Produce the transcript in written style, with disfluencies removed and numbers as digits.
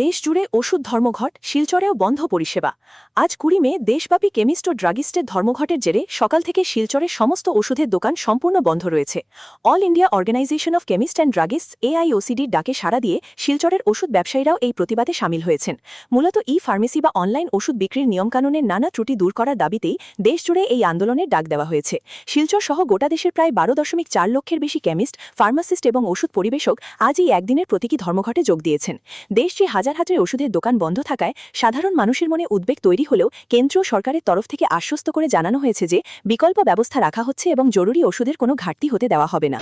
দেশ জুড়ে ওষুধ ধর্মঘট, শিলচরেও বন্ধ পরিষেবা। আজ ২০ মে দেশব্যাপী কেমিস্ট ও ড্রাগিস্টের ধর্মঘটের জেরে সকাল থেকে শিলচরের সমস্ত ওষুধের দোকান সম্পূর্ণ বন্ধ রয়েছে। All India organization of chemist and druggists AIOCDর ডাকে সাড়া দিয়ে শিলচরের ওষুধ ব্যবসায়ীরাও এই প্রতিবাদে সামিল হয়েছেন। মূলত ফার্মেসি বা অনলাইন ওষুধ বিক্রির নিয়মকানুনের নানা ত্রুটি দূর করার দাবিতেই দেশজুড়ে এই আন্দোলনের ডাক দেওয়া হয়েছে। শিলচর সহ গোটা দেশের প্রায় ১২.৪ লক্ষের বেশি কেমিস্ট, ফার্মাসিস্ট এবং ওষুধ পরিবেশক আজ এই একদিনের প্রতীকী ধর্মঘটে যোগ দিয়েছেন। দেশে হাজার হাজার ওষুধের দোকান বন্ধ থাকায় সাধারণ মানুষের মনে উদ্বেগ তৈরি হলেও কেন্দ্রীয় সরকারের তরফ থেকে আশ্বস্ত করে জানানো হয়েছে যে বিকল্প ব্যবস্থা রাখা হচ্ছে এবং জরুরি ওষুধের কোনো ঘাটতি হতে দেওয়া হবে না।